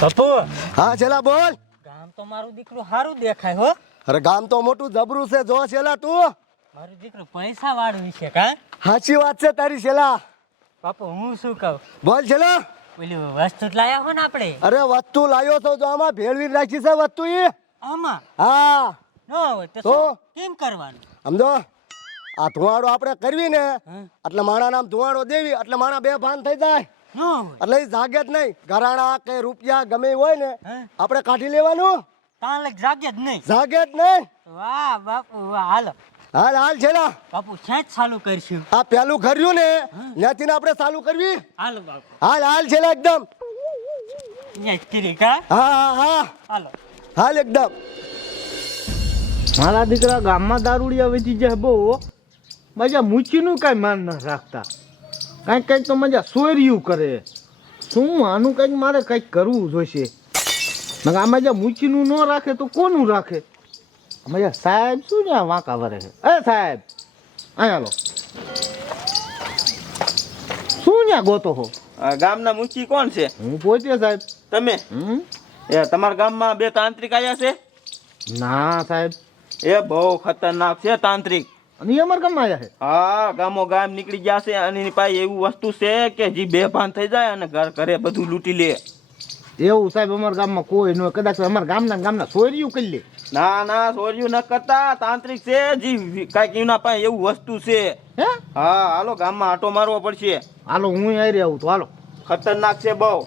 પપ્પુ હા છેલા બોલ. ગામ તો મારું દીકરું સારું દેખાય હો. અરે ગામ તો મોટું જબરું છે જો છેલા તું. મારું દીકરું પૈસા વાળું છે કા? સાચી વાત છે તારી છેલા બાપુ હું શું કહું? બોલ છેલા પેલી વસ્તુ લાયા હો ને આપણે. અરે વસ્તુ લાવ્યો તો જો આમાં ભેળવી રાખી છે વસ્તુ એ આમાં? હા. નો હોય તો? કેમ કરવાનું? સમજો? આ ધુવાડો આપણે કરવી ને એટલે માણા નામ ધુવાડો દેવી એટલે માણા બે ભાન થઈ જાય. એટલે જાગે જ નહીં. ઘરાણા કે રૂપિયા ગમે હોય ને આપણે કાઢી લેવાનું. તાલે જાગે જ નહીં. જાગે જ નહીં. વાહ બાપુ વાહ હાલ. હાલ હાલ ના બાપુ ખેંચ ચાલુ કરશું? આ પેલું ખર્યું ને ત્યાંથી ને આપણે ચાલુ કરવી. હાલ બાપુ. હાલ હાલ છે એકદમ. અહીંયા જ કરી કા? હા હા હા. હાલો. હાલ એકદમ. મારા દીકરા ગામમાં દારૂડિયા વેચી જાય બહુ મજા મૂચીનું કાંઈ માન ન રાખતા. કાંઈક કંઈક તો મજા સોર્યું કરે. શું આનું કંઈક મારે કંઈક કરવું જોઈશે? આમાં મજા મૂચીનું ન રાખે તો કોનું રાખે? મજા સાહેબ શું ત્યાં વાંકા વરે છે? અરે સાહેબ અહીંયા લો શું ત્યાં ગોતો હો? ગામના મુખી કોણ છે? હું પોતે સાહેબ. તમે? એ તમારા ગામમાં બે તાંત્રિક આવ્યા છે? ના સાહેબ. એ બહુ ખતરનાક છે તાંત્રિક. અને અમારા ગામમાં આવ્યા છે. હા ગામો ગામ નીકળી ગયા છે અને એની પાસે એવું વસ્તુ છે કે જે બેભાન થઈ જાય અને ઘર ઘરે બધું લૂંટી લે. એવું સાહેબ અમારા ગામમાં કોઈ ન કદાચ અમારા ગામના ગામના સોર્યું કરી લે. ના ના સોરિયું ન કરતા. તાંત્રિક છે જી કાંઈક એના પાસે એવું વસ્તુ છે. હે? હા હાલો ગામમાં આટો મારવો પડશે. હાલો હું આવી રહ્યો તો. હાલો. ખતરનાક છે બહુ.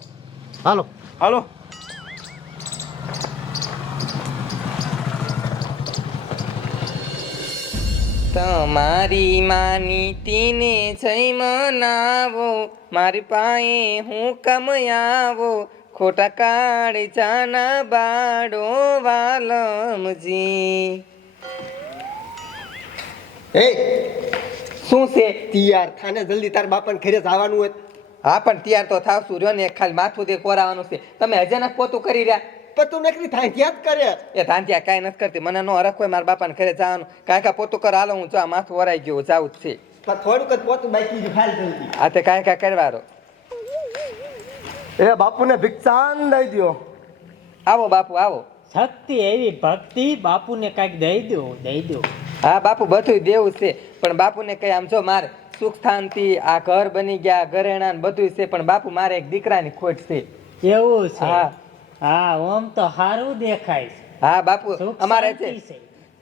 હાલો. હાલો. તમારી માનીતીને જઈ મનાવો. મારી પાસે હું કમયાવો. આવો ખોટા કાળ જાના બાડો વાલમજી. એ શું છે? તૈયાર થાને જલ્દી તાર બાપાને ઘરે જવાનું હોય. હા પણ તૈયાર તો થાવશું રહ્યો ને ખાલી માથું દે કોરાવાનું છે. તમે હજાર પોતું કરી રહ્યા. પણ તું નકરી થાય ક્યાં જ કરે. એ ધાંધ્યા કાંઈ નથી કરતી. મને નો હરખ હોય મારા બાપાને ઘરે જવાનું. કાંઈ કાંઈ પોતું કર હાલો હું જો આ માથું વરાઈ ગયું જાઉં જ છે. પણ થોડુંક જ પોતું બાકી હાલ જલ્દી. આ તે કાંઈ કાંઈ કરવાનો એ બાપુને ભિક્ષાન દઈ દ્યો. આવો બાપુ આવો. શક્તિ એવી ભક્તિ બાપુને કાંઈક દઈ દો દઈ દો હા બાપુ બધું દેવું છે પણ બાપુને કઈ આમ જો મારે સુખ શાંતિ આ ઘર બની ગયા ઘરેણા ને બધું છે પણ બાપુ મારે એક દીકરાની ખોટ છે. એવું છે? હા. હા ઓમ તો સારું દેખાય છે. હા બાપુ અમારે છે.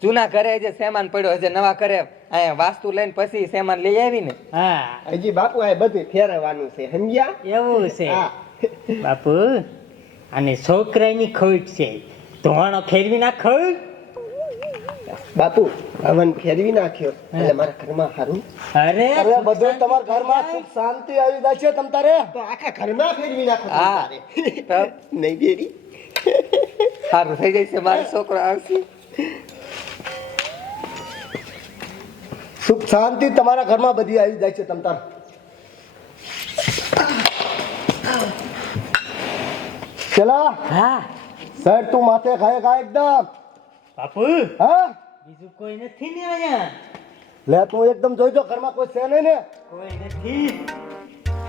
જૂના ઘરે જે સેમાન પડ્યો છે નવા ઘરે અહીંયા વાસ્તુ લઈને પછી સેમાન લઈ આવી ને હા. હજી બાપુ આ બધું ફેરવવાનું છે સમજ્યા? એવું છે. હા. બાપુ અને છોકરાની ખોટ છે. ધોવાણો ફેરવી નાખો. બાપુ હવન ફેરવી નાખ્યો. એટલે મારા ઘરમાં સારું અરે અરે બધું શાંતિ તમારા ઘરમાં. સુખ શાંતિ આવી જાય છે તમ તારે. તો આખા ઘરમાં ફેરવી નાખો હા. તારે. નહીં બેરી સારું થઈ જશે મારો છોકરો આવશે. સુખ શાંતિ તમારા ઘરમાં બધી આવી જાય છે તમ તાર. ચલા. હા. સર તું માથે ખાય ખા એકદમ. બાપુ. હા? બીજું કોઈ નથી ને અહીંયા. લે તું એકદમ જોઈજો ઘરમાં કોઈ છે નહીં ને? કોઈ નથી.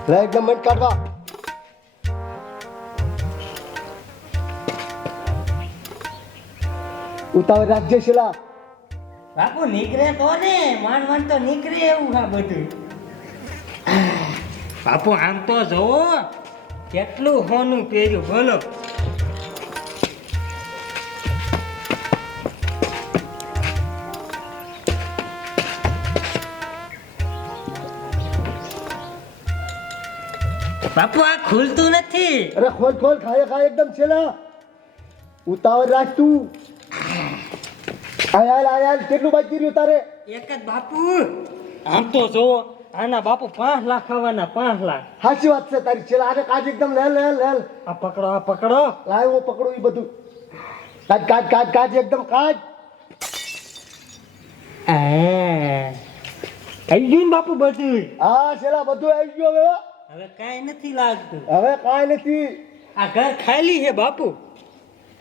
લે એકદમ મંડ કાઢવા ઉતાવળ રાખજે શિલા. બાપુ નીકળે તો ને માંડ માન તો નીકળે એવું હા બધું. બાપુ આમ તો જોવો કેટલું હોનું પહેર્યું બોલો. બાપુ આ ખુલતું નથી. અરે ખોલ ખોલ ખાય ખાય એકદમ છેલા ઉતાવળ રાખ તું. આયાલ આયાલ કેટલું બાકી રહ્યું તારે? એક જ બાપુ. આમ તો જો આના બાપુ પાંચ લાખ આવવાના પાંચ લાખ. સાચી વાત છે તારી છેલા આને કાજ એકદમ લે લેલ લેલ. આ પકડો આ પકડો. લાય હું પકડું એ બધું. કાજ કાજ કાજ કાજ એકદમ કાજ. આવી ગયું ને બાપુ બધું હા છેલા બધું આવી ગયું હવે. હવે કાંઈ નથી લાગતું. હવે કાંઈ નથી. આ ઘર ખાલી છે બાપુ.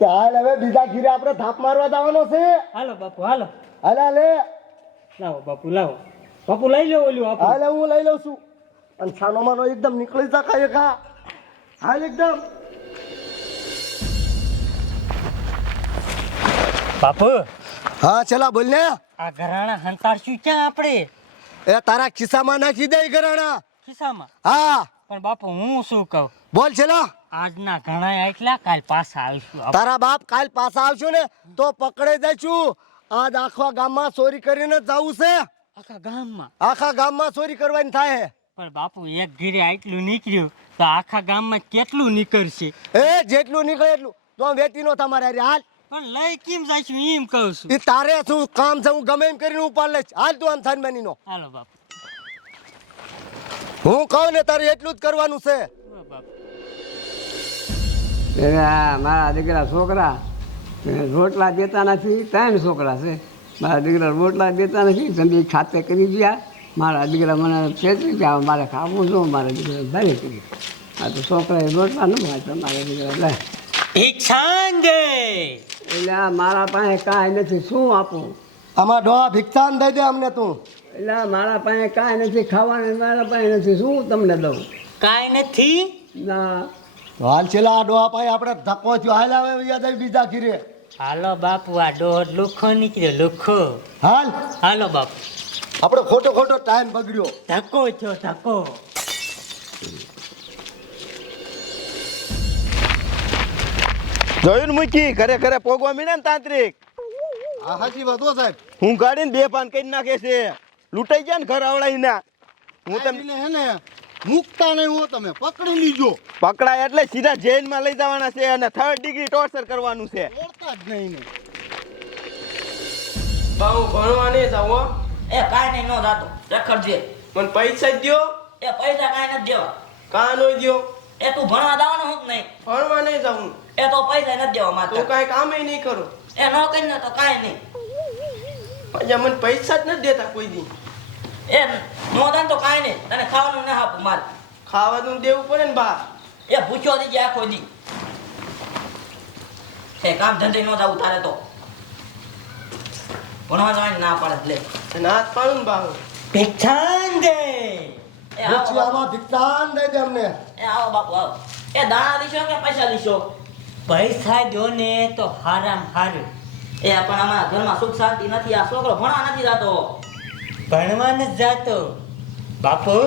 હાલ હવે બીજા ઘીરે આપણે થાપ મારવા જવાનો છે. હાલો બાપુ હાલો. હાલા લે લાવો બાપુ લાવો. બાપુ લઈ લો ઓલું બાપુ હાલે હું લઈ લઉં છું. અને છાનો માનો એકદમ નીકળી જા ખાય ખા. હાલ એકદમ. બાપુ. હા ચલા બોલ ને. આ ઘરાણા હંતાડશું ક્યાં આપણે? એ તારા ખિસ્સામાં નાખી દે ઘરાણા. ખિસ્સામાં? હા. પણ બાપુ હું શું કહું? બોલ છેલો આજના ઘણા આટલા કાલ પાછા આવશું તારા બાપ કાલ પાછા આવશું ને તો પકડાઈ દઈશું આજ આખા ગામમાં ચોરી કરીને જવું છે. આખા ગામમાં? આખા ગામમાં ચોરી કરવાની થાય પણ બાપુ એક ઘીરે આટલું નીકળ્યું તો આખા ગામમાં કેટલું નીકળશે? એ જેટલું નીકળે એટલું. તો વેતી નો તમારે હાલ. પણ લઈ કેમ જાય છું એમ કહું છું. એ તારે શું કામ છે? હું ગમે એમ કરીને ઉપાડ લઈશ. હાલ તું આમ થાન બની નો હાલો બાપુ. હું કહું ને તારે એટલું જ કરવાનું છે. મારા દીકરા છોકરા રોટલા દેતા નથી ત્રણ છોકરા છે. મારા દીકરા રોટલા દેતા નથી તમે ખાતે કરી ગયા. મારા દીકરા મને છેતરી ગયા મારે ખાવું છું મારા દીકરા ભરી કરી આ તો છોકરાએ રોટલા ન ભાવતા મારા દીકરા લે. એટલે મારા પાસે કાંઈ નથી શું આપું? આમાં ડોહા ભિક્ષાન દઈ દે અમને તું. એટલે મારા પાસે કાંઈ નથી ખાવાનું મારા પાસે નથી શું તમને દઉં? કાંઈ નથી? ના. હાલ છેલ્લા આ ડોહા પાસે આપણે ધક્કો થયો. હાલ આવે યાદ બીજા ખીરે હાલો બાપુ આ દોઢ લુખો નીકળ્યો લુખો. હાલ. હાલો બાપુ. આપણે ખોટો ખોટો ટાઈમ બગડ્યો. ધક્કો થયો ધક્કો. જોયું ને મૂકી? ઘરે ઘરે પોગવા મીને તાંત્રિક. હા હાજી વાત હો સાહેબ. હું ગાડીને બે પાન કરી નાખે છે. લૂંટાઈ ગયા ને ઘર આવડાવીના હું તમને હે ને મુકતા નહીં હો તમે પકડી લીજો. પકડાય એટલે સીધા જેલમાં લઈ જવાના છે અને થર્ડ ડિગ્રી ટોર્ચર કરવાનું છે. ઓળતા જ નહીં ને બાહુ ભણવા નહીં જાવ હો. એ કાઈ નહીં નો જાતો. રખડજે મને પૈસા જ દ્યો. એ પૈસા કાઈ નથી દેવા. કા નો દ્યો? એ તું ભણવા દાવાનો હું નહીં. ભણવા નહીં જાઉં. એ તો પૈસા નથી દેવા તો તું કાઈ કામે નહીં કરું. એ નો કરીને તો કાઈ નહીં. પછી મને પૈસા જ નથી દેતા કોઈ દી. એ નો તો કાંઈ નહીં. તને ખાવાનું ના આપું મારે. ખાવાનું દેવું પડે ને બા. એ ભૂખ્યો થઈ જાય આખો દી. એ કામ ધંધે નો જવું તારે તો. ભણવા જવાની ના પાડે લે. ના પાડું ને બા. ભિક્ષાન દે એ આવો આમાં ભિક્ષાન દે તમને એ આવો બાપુ આવો. એ દાણા દીશો કે પૈસા દીશો પૈસા દો ને તો હારામ હારું. એ પણ અમારા ઘરમાં સુખ શાંતિ નથી. આ છોકરો ભણવા નથી જતો. ભણવા ન જાતો. બાપુ?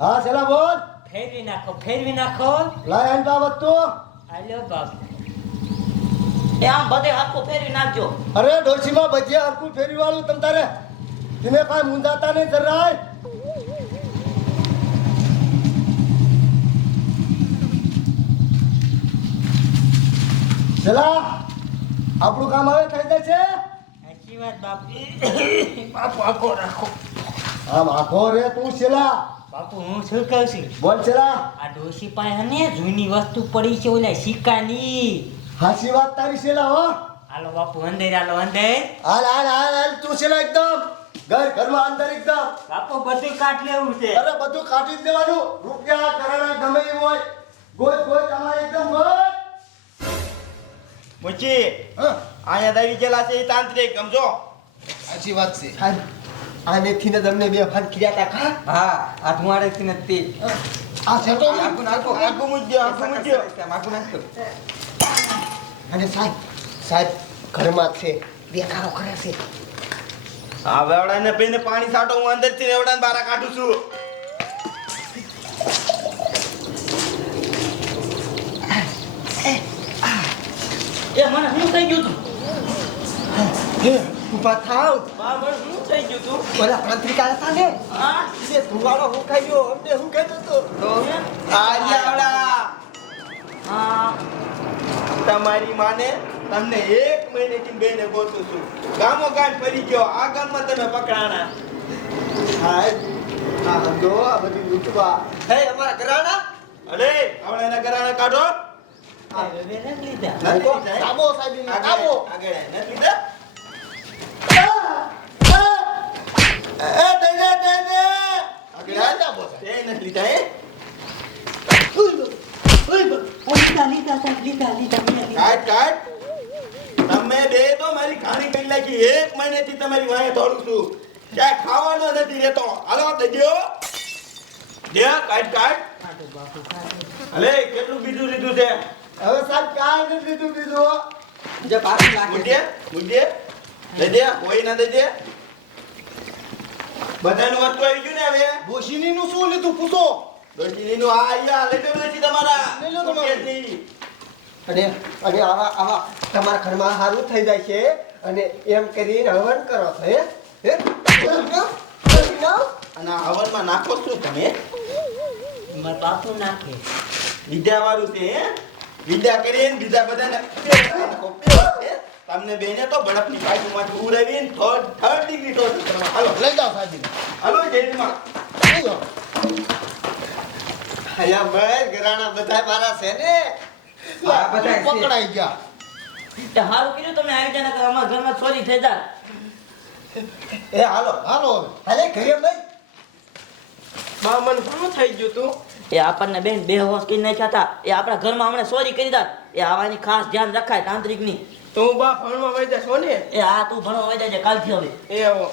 હા છેલ્લા બોલ. ફેરવી નાખો ફેરવી નાખો. લાય આન બાબત તો હાલો બાપુ. એ આમ બધે હાથું ફેરવી નાખજો. અરે ડોશીમાં બધે હરકું ફેરવી વાળું તમ તારે. તમે કાંઈ મુંજાતા નહીં જરાય. ચલા આપણું કામ હવે થઈ જાય છે સાચી વાત બાપુ. બાપુ આખો રાખો. આમ આખો રે તું છેલા બાપુ હું શું કહું છું. બોલ છેલા આ ડોસી પાસે ને જૂની વસ્તુ પડી છે ઓલા સિક્કાની. હાસી વાત તારી છેલા હો. હાલો બાપુ અંદર હાલો અંદર. હાલ હાલ હાલ હાલ તું છેલા એકદમ. ઘર ઘરમાં અંદર એકદમ. બાપુ બધું કાઢ લેવું છે. અરે બધું કાઢી જ દેવાનું રૂપિયા કરાણા ગમે એવું હોય. ગોય ગોય તમારે એકદમ ગોય મૂકી અહીંયા દાવી ગયેલા છે એ તાંત્રિક સમજો? સાચી વાત છે. આનેથી થીને તમને બે ફાન ખીર્યા તા ખા? હા આ ધુમાડે થીને તે. આ સેટો આગું નાખો. આગું મૂકજો આગું મૂકજો આગું નાખજો અને સાહેબ સાહેબ ઘરમાં છે. દેખાડો કરે છે. આ વેવડાને પીને પાણી સાટો હું અંદરથી વેવડાને બહાર કાઢું છું. એ મને શું થઈ ગયું તું? ઊભા થાવ. બા મને શું થઈ ગયું તું. ઓલા પત્રિકા હતા ને હા. એ ધુવાડો હું ખાઈ અમને હું કહેતો તો તો આર્યાવડા હા. તમારી માને તમને એક મહિનેથી બેને ગોતું છું. ગામો ગામ ફરી ગયો આ ગામમાં તમે પકડાણા. સાહેબ આ હંધો આ બધી લૂંટવા. હે અમારા ઘરાણા? અરે આપણે એના ઘરાણા કાઢો. આ નથી લીધા? કાબો સાહેબ કાબો. આગળ, નથી લીધા? તમે બે તો મારી ખાણી કરી નાખી. એક મહિનેથી તમારી વાંહે થોડું છું. ક્યાંય ખાવાનો નથી રહેતો. હાલો દ્યો. દે કાટ કાઢ અલે કેટલું બીજું લીધું છે? હવે સાહેબ કાંઈ નથી લીધું બીજું જે પાછું લાગે મુદ્દે મુદ્દે દઈ દે કોઈ ના દઈ દે બધાનું વસ્તુ આવી ગયું ને હવે. ડોશીની નું શું લીધું? પૂછો. દોશીનીનું આ અહીંયા લઈ લો દોશી તમારા લઈ લો તમારું. અને અને આવા આવા તમારા ઘરમાં સારું થઈ જાય છે. અને એમ કરીને હવન કરો છો હે? હે? અને હવનમાં નાખો શું તમે? મારા બાપુ નાખે. વિદ્યા વાળું છે હે? વિદ્યા કરીને બીજા બધાને? તમને બેને તો બરફની બાજુમાંથી ઉડાવીને થર્ડ થર્ડ ડિગ્રી ટોર્ચર કરવા હાલો. લઈ જાઓ સાજી હાલો જેલમાં. જાઓ. અહીંયા ભાઈ બધા મારા છે ને. આ બધા પકડાઈ ગયા. તે સારું કીધું તમે આવી જાય નકર અમારા ઘરમાં ચોરી થઈ જાય એ હાલો. હાલો હાલે ઘરે ભાઈ બા મને શું થઈ ગયું તું? એ આપણને બેન બે હોશ કરી નાખ્યા હતા. એ આપણા ઘરમાં હમણાં ચોરી કરી દાત. એ આવાની ખાસ ધ્યાન રખાય તાંત્રિકની. તું બા ફળમાં વહી જા છો ને? એ હા તું ભણવા વઈ જાય કાલથી હવે. એ આવો